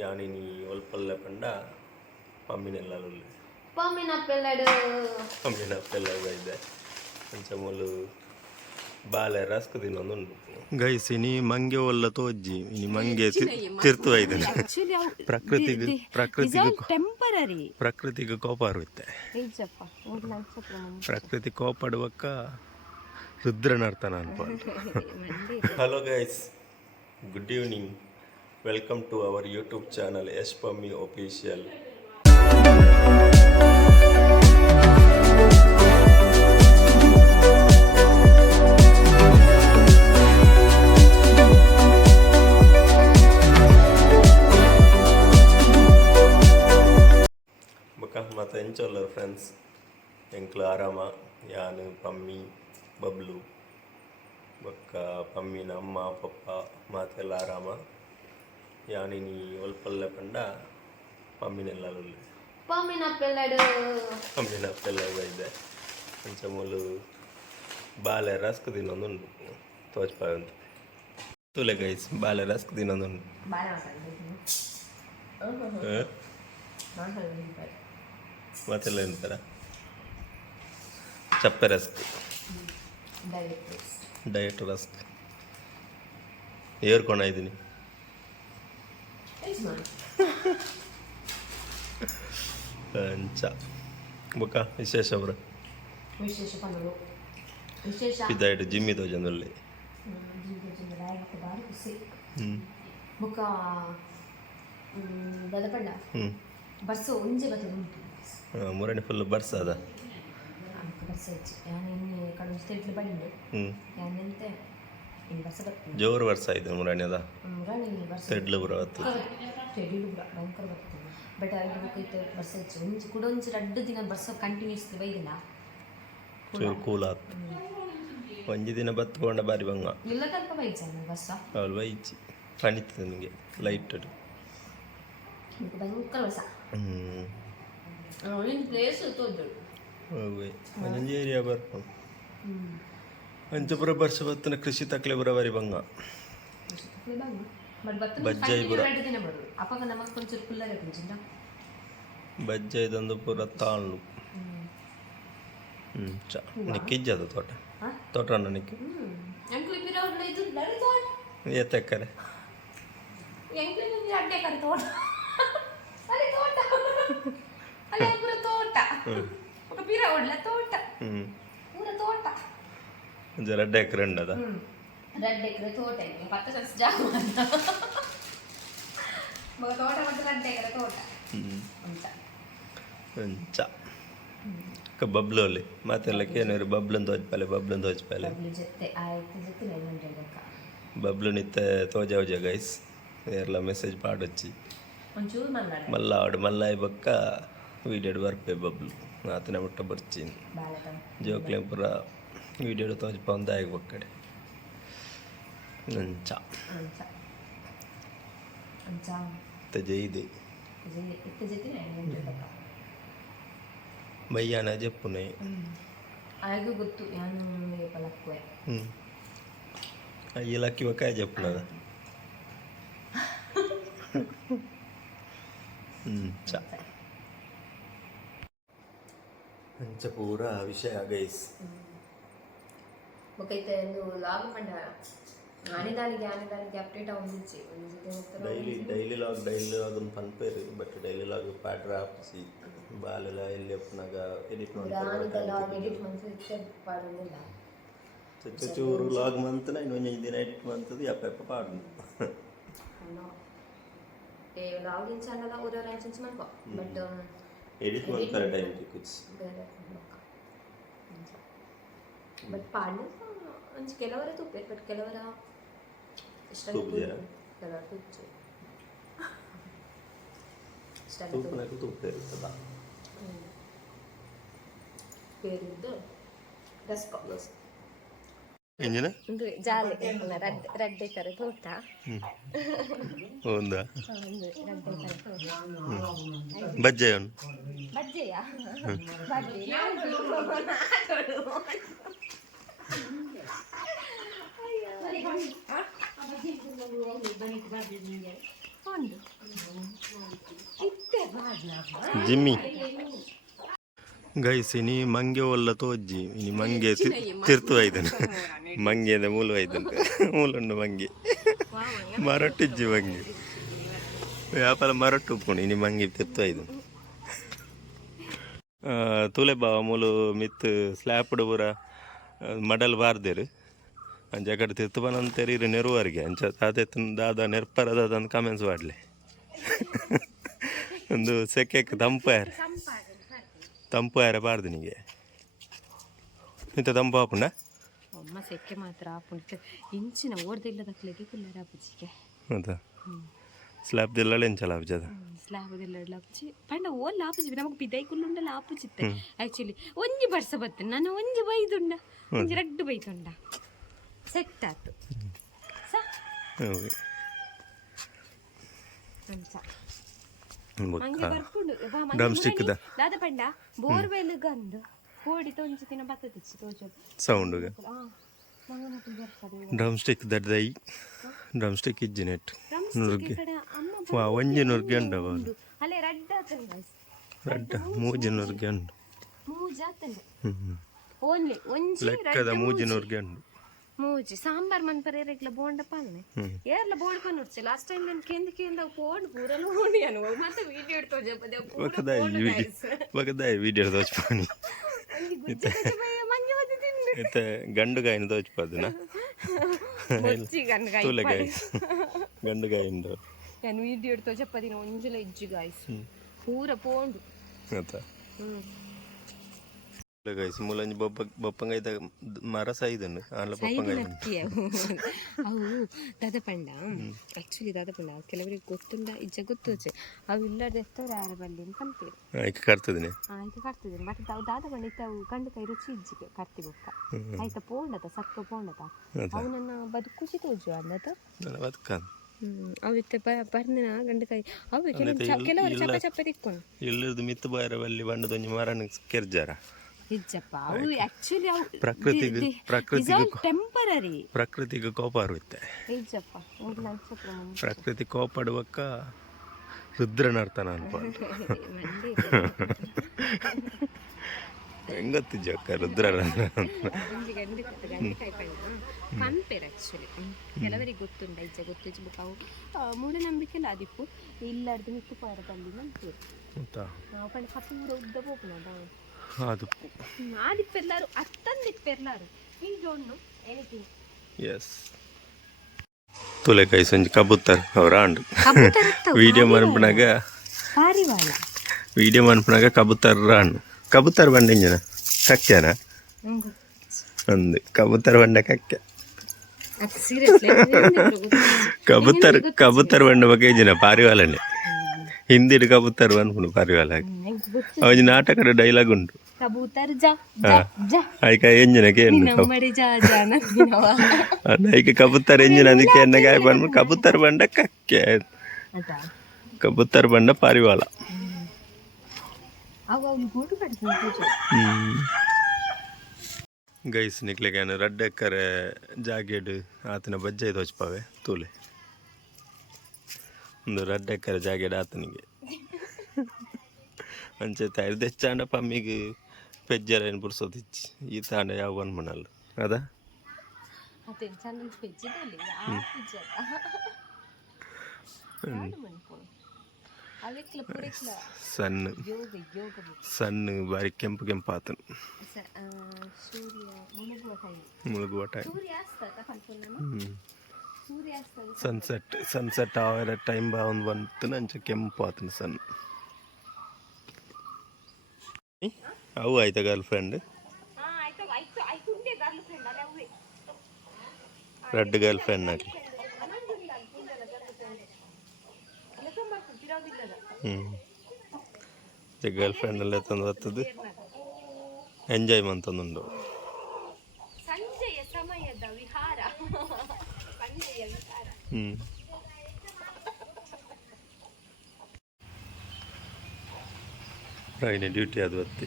యానిని ఒల్పల్ల పండ మమ్మీ నెలలు ಪಮ್ಮಿನ ಪೆಲ್ಲಡು ಮಮ್ಮಿ నా పిల్లలు అయితే కొంచెం వాళ్ళు ಬಾಲೆ ರಸ್ಕ್ ತಿನ್ನೊಂದುಂಡು ಗೈಸ್ ಇನಿ ಮಂಗೆ ಒಲ್ಲ ತೋಜ್ಜಿ ಇನಿ ಮಂಗೆ ತಿರ್ತು ಐದನೆ ಪ್ರಕೃತಿಗೆ ಪ್ರಕೃತಿಗೆ ಟೆಂಪರರಿ ಪ್ರಕೃತಿಗೆ ಕೋಪ ಇರುತ್ತೆ ನಿಜಪ್ಪ ಒಂದು ನಕ್ಷತ್ರ ಪ್ರಕೃತಿ ಕೋಪಡುವಕ್ಕ ರುದ್ರನರ್ಥ ಅನ್ಕೊಂಡು hello guys good evening welcome to our youtube channel espami official. Mata friends, yang Clara ma, yang pami, bablu, baka pami nama papa, mata Clara ma, ಯಾನಿನಿ ಒಲ್ಪಲ್ಲ ಪಂಡ ಪಮ್ಮಿನೆಲ್ಲ ಲುಲ್ಲು ಪಮ್ಮಿನ ಪೆಲ್ಲಡು ಪಮ್ಮಿನ ಪೆಲ್ಲ ಇದ್ದೆ ಕೊಂಚ ಮೂಲು ಬಾಲೆ ರಸ್ಕ್ ತಿನ್ನೊಂದುಂಡು ತೋಚ್ಪಾಯ ಅಂತ ತುಲೆ ಗೈಸ್ ಬಾಲೆ ರಸ್ಕ್ ತಿನ್ನೊಂದುಂಡು ಮತ್ತೆಲ್ಲ ಎಂತಾರ ಚಪ್ಪೆ ರಸ್ಕ್ ಡಯಟ್ ರಸ್ಕ್ ಏರ್ಕೊಂಡು ಇದ್ದೀನಿ ಹಂಚ ಬುಕ್ಕ ವಿಶೇಷ ಅವರ ವಿಶೇಷ ಪನ್ನಲು ವಿಶೇಷ. ಇದಾಯಿತು ಜಿಮ್ಮಿ ತೋಜನಲ್ಲಿ ಬುಕ್ಕ ಬದಪಂಡ ಬರ್ಸು ಒಂಜೆ ಬತ್ತು ಮೂರನೇ ಫುಲ್ ಬರ್ಸ ಅದ. ಬರ್ಸ ಹೆಚ್ಚು. ನಾನು ಕಡೆ ಸ್ಟೇಟ್ಲಿ ಬಂದಿದ್ದೆ ಯಾನ್ ಎಂತೆ? ಜೋರು ವರ್ಷ ಆಯ್ತು ಮುರಾಣಿದ ತೆಡ್ಲು ಬರತ್ತು ತೆಡ್ಲು ಬಂಕರ್ ಬರ್ತದೆ. ಬಟ್ ಅಲ್ಲಿ ಹೋಗೈತೆ ಬರ್ಸ ಒಂಜಿ ಕೂಡ ಒಂಜಿ ರಡ್ಡು ದಿನ ಬರ್ಸ ಕಂಟಿನ್ಯೂಸ್ ಬೈದಿನ? ಚೂರು ಕೂಲ್ ಆತ್. ಒಂಜಿ ದಿನ ಬತ್ಕೊಂಡ ಬಾರಿ ಬಂಗ. ಇಲ್ಲ ತನಕ ಬೈಚ ಬಸ್ಸ ಅವಳು ಬೈಚಿ. ಕಾಣಿತು ನಿಮಗೆ ಲೈಟ್ ಭಯಂಕರ ಬಸ್ಸ ಹ್ಞೂ ಪ್ಲೇಸ್ ತೋದ್ರು ಒಂದೊಂದು ಏರಿಯಾ ಬರ್ಕೊಂಡು. ಹ್ಞೂ ಅಂಜಪುರ ಬರ್ಸಬತ್ತನ ಕೃಷಿ ತಕ್ಲೆಬುರ ವರಿಭಂಗ ಬಜ್ಜೈಪುರ ಬಜ್ಜೈದೊಂದು ಪೂರ ತಾಳು ನಿಕ್ಕಿಜ್ಜದ ತೋಟ ತೋಟ ನಿಕ್ಕಿ ಎತ್ತಕ್ಕರೆ ತೋಟ ತೋಟ జర డెక్ రండి అదా. రెడ్ ఎక్కడ తోట పక్క చూసి జాగ్రత్త ఒక తోట మొత్తం రెడ్ ఎక్కడ తోట. ఉంచ ఒక బబ్లోలి మా తెల్లకి నేను బబ్లను తోచిపాలి బబ్లను తోచిపాలి. బబ్లుని తోజావుజా గైస్ ఎర్లా మెసేజ్ పాడొచ్చి. మళ్ళా ఆవిడ మళ్ళా బొక్క వీడియో వర్పే బబ్లు. అతనే ముట్టబరిచింది జోక్లేం ಜೋಕ್ಲೇಂ ಪುರ వీడియోడు తోచిపోంద ఆగిపోక్కడే ಅಂಚ అంత అంత జైది ఎత్తే చెప్తే నేను ఉంటాడు అక్క భయ్యాన చెప్పునే అలాగే గుర్తు నేను పలక్కువే అయ్యలకి ఒక చెప్పున్నదా ಅಂಚ ಅಂಚ ಪೂರ ವಿಷಯ ಗೈಸ್ ఒకైతే నువ్వు లాగ్ పండా ఆనేదానికి ఆనేదానికి update అవుందించి daily daily log daily log అని పనిపేరు బట్ డైలీ లాగ్ పాట రాసి బాలెలా వెళ్ళి చెప్పినాక ఎడిట్ ఎడిట్ మంత్ ఇచ్చే పాడుందిಲ್ಲ ಚೂರು ಲಾಗ್ ಮಂತ್ ನಾನು ಒಂದೊಂದು నైట్ ಎಡಿಟ್ ಮಂತದ್ದು ಯಪ್ಪ ఏ ಪಾಡು ಲಾಗ್ ಇಂಚ ಅನ್ನಲ್ಲ ಊರವ್ರ ಇಂಚ್ ಮನ್ಕೋ ಬಟ್ ಎಡಿಟ್ ಮಾಡ್ತಾರೆ ಡೈರೆಕ್ಟ್ ಕುಚ್ ಬಟ್ ಪಾಡ್ನೂರು ಒಂಚು ಕೆಲವರ ತುಪ್ಪ ಬಟ್ ಕೆಲವರ ತುಪ್ಪ ಕೆಲವರ ತುಚ್ಚು ತುಪ್ಪನಕ್ಕೆ ತುಪ್ಪ ಇರುತ್ತಲ್ಲ ಪೇರಿದ್ದು ರಸ್ಕ ಎಂಜಿನ ಜಾಲಿ ರಡ್ಡೆ ರಡ್ಡೆ ಕರೆ ತೋಟ ಒಂದ ಬಜ್ಜೆಯನ್ನು ಬಜ್ಜೆಯ ಬಜ್ಜೆ ಜಿಮ್ಮಿ. ಗೈಸಿ, ಇನಿ ಮಂಗೆ ಒಲ್ಲ ತೋಜ್ಜಿ. ಇನಿ ಮಂಗೆ ತಿರ್ತು ಐದನು ಮಂಗೆ ಅಂದ್ರೆ ಮೂಲು ಐದನು ಮೂಲುಂಡು ಮಂಗೆ. ಮರಟ್ಟಿಜ್ಜಿ ಮಂಗೆ. ವ್ಯಾಪಾರ ಮರಟ್ಟು ಉಪ್ಪುಂಡು ಇನಿ ಮಂಗೆ ತಿರ್ತು ಐದನು ತುಲೆ ಬಾವ ಮೂಲು ಮಿತ್ ಸ್ಲ್ಯಾಪ್ಡ್ ಪೂರ ಮಡಲ್ ಬಾರ್ದೇರು ಅಂಚ ಕಡೆ ತಿರ್ತು ಬನಂತೇರಿ ಇರು ನೆರುವರಿಗೆ. ಅಂಚ ಅದೇ ದಾದ ನೆರ್ಪರದ ಅಂತ ಕಾಮೆಂಟ್ಸ್ ಮಾಡಲಿ. ಒಂದು ಸೆಕೆಕ್ಕೆ ತಂಪು ಯಾರ? ಬಾರ್ದು ನಿಮಗೆ ಇಂಥ ತಂಪು ಹಾಪುಂಡ? ಅಮ್ಮ ಸೆಕೆ ಮಾತ್ರ ಆಪುಂಟು ಇಂಚಿನ ಓಡ್ದಿಲ್ಲದಕ್ಲೆಗೆ ಕುಲ್ಲರ ಆಪುಜಿಗೆ ಹೌದಾ? ಸ್ಲ್ಯಾಬ್ ದಿಲ್ಲ ಎಂಚಲ ಅಬ್ಜದ ಸ್ಲಾಬ್ ಎಲ್ಲ ಆಪುಜಿ. ಪಂಡ ಓ ಲಾಭಜಿ ನಮಗೆ ಬಿದೈ ಕುಲ್ಲುಂಡ ಆಪುಜಿತ್ತೆ ಆಕ್ಚುಲಿ ಒಂಜಿ ಬರ್ಸ ಬತ್ತೆ ನಾನು ಒಂಜಿ ಬೈದುಂಡ. ಒಂಜಿ ರಡ್ಡು ಬೈದುಂಡ. ಸೆಟ್ ಆತು. ದಾದ ಪಂಡ ಬೋರ್ವೆಲ್ ಗಂದು ಕೋಡಿ ತೊಂಜಿ ದಿನ ಬತ್ತದಿಚ್ಚಿ ತೋಜು ಸೌಂಡುಗ ಡ್ರಮ್ ಸ್ಟಿಕ್ ದಡ್ದೈ ಡ್ರಮ್ ಸ್ಟಿಕ್ ಇಜ್ಜಿ ನೆಟ್ ಡ್ರಮ್ ನುರ್ಗೆ ವಾ ಒಂಜಿ ನುರ್ಗೆ ಉಂಡ ಅಲ್ಲೇ ರಡ್ಡ ಮೂಜಿ ನುರ್ಗೆ ಉಂಡು ಲೆಕ್ಕದ ಮೂಜಿ ನುರ್ಗೆ ಉಂಡು ಮೂಜಿ ಸಾಂಬಾರ್ ಮನ್ಪರ ಏರೆಗ್ಲ ಬೋಂಡ ಹ್ಮ್ ಏರ್ಲ ಬೋರ್ಡ್ ಪನ್ನುಡ್ಚೆ ಲಾಸ್ಟ್ ಟೈಮ್ ನಾನು ಕೇಂದ ಕೇಂದ ಪೋಂಡ್ ಪೂರಲು ಓಣಿ ಅನು ಮತ್ತೆ ವಿಡಿಯೋ ಇಡ್ತೋ ಜಪದೆ ಬಕದಾಯಿ ವಿಡಿಯೋ ಬಕದಾಯಿ ವಿಡಿಯೋ ದೋಚ್ಪಾನಿ ಮಂಜು ಮತ್ತೆ ತಿಂದು ಇತ್ತ ಗಂಡು ಗಾಯಿನ ದೋಚ್ಪಾದನ ಬೊಚ್ಚಿ ಗಂಡ ತೂಲೆ ಗಾಯಿ ಗಂಡು ಗಾಯಿಂದ ನಾನು ವಿಡಿಯೋ ಇಡ್ತೋ ಜಪ್ಪದಿನ ಒಂಜಲ ಇಜ್ಜಿ ಗಾಯ್ಸ್ ಪೂರ ಪೋಂಡು ಆತ ಹ್ಮ್ ಗೈಸ್ ಮೂಲಂಜಿ ಬೊಪ್ಪ ಬೊಪ್ಪಂಗೈದ ಮರ ಸಾಯ್ದನು ಆನ್ಲ ಬೊಪ್ಪಂಗೈದ ನಕ್ಕಿಯ ಅವು ದಾದಪಂಡ ಆಕ್ಚುಲಿ ದಾದಪಂಡ ಕೆಲವರಿಗೆ ಗೊತ್ತುಂಡ ಇಜ್ಜ ಗೊತ್ತೋಚೆ ಅವು ಇಲ್ಲದೆ ಎತ್ತವ್ರು ಯಾರ ಬಲ್ಲಿ ಅಂತ ಅಂತೀರಿ ಆಯ್ಕೆ ಕರ್ತದೇನೆ ಆಯ್ತು ಕರ್ತದೇನೆ ಬಟ್ ಅವು ದಾದಪಂಡ ಇತ್ತ ಅವು ಕಂಡು ಕೈ ರುಚಿ ಇಜ್ಜಿಗೆ ಕರ್ತಿ ಬೊಕ್ಕ ಆಯ್ತಾ ಪೋಂಡತ ಸಕ್ಕ ಪೋಂಡತ ಅವು ನನ್ನ ಬದುಕುಚಿ ತೋಜು ಅನ್ನತ ಬದುಕ ಅವಿತ್ತೆ ಬರ್ದಿನ ಗಂಡ ಕೈ ಅವು ಕೆಲವರು ಚಪ್ಪ ಚಪ್ಪ ತಿಕ್ಕೊಂಡು ಇಲ್ಲದ ಮಿತ್ತು ಬಾಯರ ಬಲ್ಲಿ ಬಂಡದೊಂಜಿ ಮರನ ಕೆರ್ಜಾರ ಇಜ್ಜಪ್ಪ ಅವು ಆಕ್ಚುಲಿ ಅವು ಪ್ರಕೃತಿಗೆ ಪ್ರಕೃತಿಗೆ ಟೆಂಪರರಿ ಪ್ರಕೃತಿಗೆ ಕೋಪ ಅರುತ್ತೆ ಇಜ್ಜಪ್ಪ ಒಂದು ಕೋಪ ಪಡುವಕ್ಕ ಪ್ರಕೃತಿ ಕೋಪಡುವಕ್ಕ ರುದ್ರನರ್ತನ ಅನ್ಕೊಂಡು. ಹೆಂಗತ್ತು ಅಕ್ಕ ರುದ್ರನ ಪಂಪೆರ್ ಆಕ್ಚುಲಿ ಕೆಲವರಿಗೆ ಗೊತ್ತುಂಡ ಇಜ್ಜ ಗೊತ್ತಿಜ್ಜ ಬುಕ್ ಅವು ಮೂಢನಂಬಿಕೆಲ್ಲ ಆದಿಪ್ಪು. ಇಲ್ಲಾರ್ದು ಮಿಕ್ಕು ಪಾರ ಬಲ್ಲಿ ನಂತೇರು ಆಯ್ತಾ ನಾವು ಪಂಡ ಹತ್ತು ಮೂರು ಉದ್ದ ಪೋಪುನದ ಅದು ಆದಿಪ್ಪೆರ್ಲಾರು ಅತ್ತಂದಿಪ್ಪೆರ್ಲಾರು ಈ ಡೋಂಟ್ ನೋ ಎನಿಥಿಂಗ್ ಎಸ್ ತುಲೆಕಾಯಿ ಸಂಜೆ ಕಬೂತರ್ ಅವರ ಆಂಡು ವಿಡಿಯೋ ಮನ್ಪನಾಗ ಪಾರಿವಾಳ ವಿಡಿಯೋ ಮನ್ಪನಾಗ ಕಬೂತರ್ ರಾಂಡು ಕಬೂತರ್ ಬಂಡ ಇಂಜನ ಕಕ್ಕ್ಯಾನ ನಂಗೆ ಅಂದು ಕಬೂತರ್ ಬಂಡ ಕಕ್ಕೆ ಅದು ಸೀರಿಯಸ್ಲಿ ಕಬೂತರ್ ಕಬೂತರ್ ಬಂಡ ಬಗ್ಗೆ ಇಂಜಿನ ಪಾರಿವಾಳನೆ ಹಿಂದಿಡ್ ಕಬೂತರ್ ಅನ್ಕೊಂಡು ಪಾರಿವಾಳ ಗೊತ್ತು ಅವಜಿ ನಾಟಕದ ಡೈಲಾಗ್ ಉಂಟು ಕಬೂತರ್ ಜಾ ಜಾ ಜಾ ಆಯ್ಕ ಎಂಜಿನ ಕೇನು ನಮ್ಮಡಿ ಜಾ ಜಾ ನನ್ನವ ಆಯ್ಕೆ ಕಬೂತರ್ ಎಂಜಿನ ಅದಕ್ಕೆ ಎನ್ನ ಗಾಯ ಬಂದು ಕಬೂತರ್ ಬಂಡ ಕಕ್ಕೆ ಅದಾ ಕಬೂತರ್ ಬಂಡ ಪಾರಿವಾಳ ಅವ ಅವ್ನು ಗೂಡು ಕಟ್ತೀನಿ ಪೂಜೆ ಗೈಸ್ ನಿಕ್ಲಿಗೆ ರಡ್ಡ ಎಕ್ಕರೆ ಜಾಗೇಡು ಆತನ ಬಜ್ಜೆ ಇದು ಹಚ್ಪಾವೆ ತೂಲೆ ಒಂದು ರಡ್ಡ ಎಕ್ಕರೆ ಜಾಗೇಡು ಆತನಿಗೆ ಅಂಚೆ ತಾಯಿರ್ದು ಹೆಚ್ಚಾಂಡ ಪಮ್ಮಿಗೆ ಪೆಜ್ಜರ ಏನು ಬುಡ್ಸೋದಿಚ್ಚಿ ಈ ತಾಂಡ ಯಾವ ಬಂದ್ ಮಣ್ಣಲ್ಲ ಅದ ಅದೇ ಚಂದ ಪೆಜ್ಜಿದಲ್ಲಿ ಆ ಪೂಜೆ ಆಡು ಮನ್ಕೊಂಡು ಅವೆಕ್ಲ ಪುರೆಕ್ಲ ಸಣ್ಣ ಯೋಗ ಯೋಗ ಬೇಕು ಸಣ್ಣ ಬಾರಿ ಕೆಂಪು ಕೆಂಪು ಆತನು ಸ- ಆ, ಸೂರ್ಯ ಮುಳುಗುವ ಟೈಮ್ ಮುಳುಗುವ ಟೈಮ್ ಸೂರ್ಯಾಸ್ತ ತಕೊಂಡ್ಕೊಂಡು ನಾನು ಹ್ಞೂ ಸೂರ್ಯಾಸ್ತ ಸನ್ಸೆಟ್ ಸನ್ಸೆಟ್ ಆವ ಟೈಮ್ ಬಾ ಒಂದು ಬಂತು ನಂಚ ಕೆಂಪು ಆತನ ಸನ್. ಅವು ಆಯ್ತಾ girlfriend red girlfriend ಹ್ಮ್. ಹ್ಞೂ ಗರ್ಲ್ ಫ್ರೆಂಡ್ ಎಲ್ಲ ತಂದು ಹತ್ತದ. ಎಂಜಾಯ್ ಮಂತೊಂದುಂಡು ಹ್ಞೂ ಪ್ರವೀಣ ಡ್ಯೂಟಿ ಅದು ಬತ್ತಿ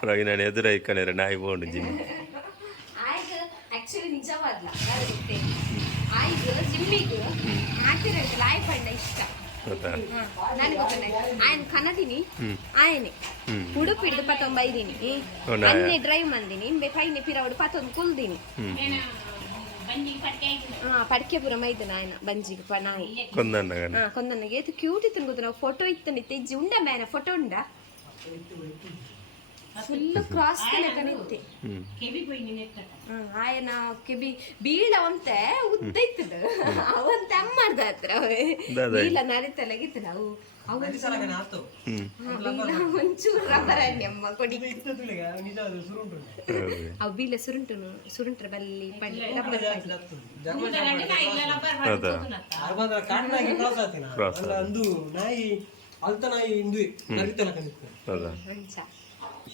ಪ್ರವೀಣ ಎದುರು ಐಕನೇರ ನಾಯಿ ಬೋಂಡು ಜಿಮ್. ಆಯ್ತು ಆಕ್ಚುಲಿ ನಿಜವಾದ್ಲ ಯಾರು ಗೊತ್ತೇ. ಆಯ್ ಉಡುಪಿಗೆ ಆಚರಣೆ ಲಾಯ್ ಪಂಡ ಇಷ್ಟ. ಗೊತ್ತಾ? ನನಗೆ ಗೊತ್ತಿಲ್ಲ ಆಯನ್ ಕನ್ನಡಿನಿ? ಆಯನೆ. ಉಡುಪಿ ಡ್ರೈವ್ ಮಂದಿನಿ ಇನ್ ಬೇಕು ಐನೆ ಪಿರ ಅವಡು ಪತ್ತೊಂದು ಕುಲ್ದಿನಿ. ಪಡ್ಕೆಪುರ ಮೈದನ ಆಯ್ನ ಬಂಜಿಗೆ ಹಾ ಕೊಂದನಗೆ ಏತು ಕ್ಯೂಟಿ ಇತ್ತು ಗೊತ್ತು? ನಾವು ಫೋಟೋ ಇತ್ತು ಉಂಡ ಫೋಟೋ ಉಂಡ? ಫುಲ್ ಕ್ರಾಸ್ ತನಕ ಆಯನ ಕೆಬಿ ಬೀಳ ಒಂತೆ ಅವಂತೆ ಅಮ್ಮ ಮಾಡ್ದ ಹತ್ರ ಬೀಳ ನರಿತಲಾಗಿತ್ತು ನಾವು. ರಬ್ಬರ್ ಅವು ಸುರುಂಟು ಬಲ್ಲಿ ರಬ್ಬರ್ ನಾಯಿ ಅಲ್ತ ನಾಯಿ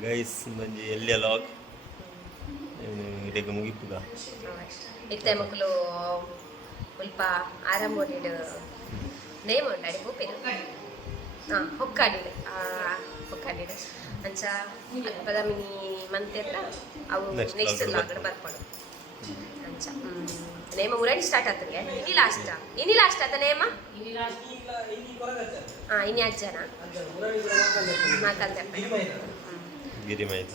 ಗೈಸ್ ಮಂಜಿ ಎಲ್ಲಿಯ ಲಾಗ್ ಇಡೀಗ ಮುಗಿಪುಗ ಇತ್ತೆ ಮಕ್ಕಳು ಸ್ವಲ್ಪ ಓಡಿಡು ನೇಮ್ ಉಂಟಾಡಿ ಹೋಪೇನು ಹಾಂ ಹೊಕ್ಕಾಡಿಡು ಹೊಕ್ಕಾಡಿಡು ಅಂಚ ಬದಾಮಿನಿ ಮಂತ್ ಎಲ್ಲ ಅವು Next ನೆಕ್ಸ್ಟ್ log ಬರ್ಕೊಡು ಅಂಚ ಹ್ಮ್. ನೇಮ ಮುರಾಡಿ ಸ್ಟಾರ್ಟ್ ಆಗ್ತದೆ ಇನಿ ಲಾಸ್ಟ್ ಇನಿ ಲಾಸ್ಟ್ ಆತ ನೇಮ? ಹಾಂ ಇನಿ ಅಜ್ಜನ. ಮಾಕಂದ ಗಿರಿ ಮೈದ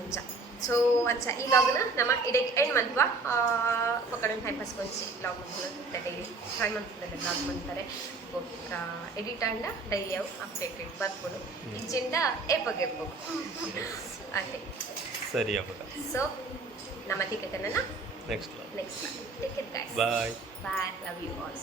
ಅಂಚ. ಸೊ ಅಂಚ ಈ ಲಾಗ್ನ ನಮ್ಮ ಇಡೆಕ್ ಎಂಡ್ ಮಂತ್ವಾ ಒಕ್ಕಡೆ time pass ಕೊಂಚಿ log month daily five month log ಮಾಡ್ತಾರೆ. ಬೊಕ್ಕ ಎಡಿಟ್ ಆಂಡ ಡೈಲಿ ಅವು ಅಪ್ಡೇಟೆಡ್ ಬರ್ಬೋದು. ಇಚ್ಚಿಂದ ಏಪಗೆಪ್ಪು ಅದೇ ಸರಿ ಅವಾಗ ಸೊ ನಮ್ಮ ತಿಕ್ಕತನ next next bye bye love you all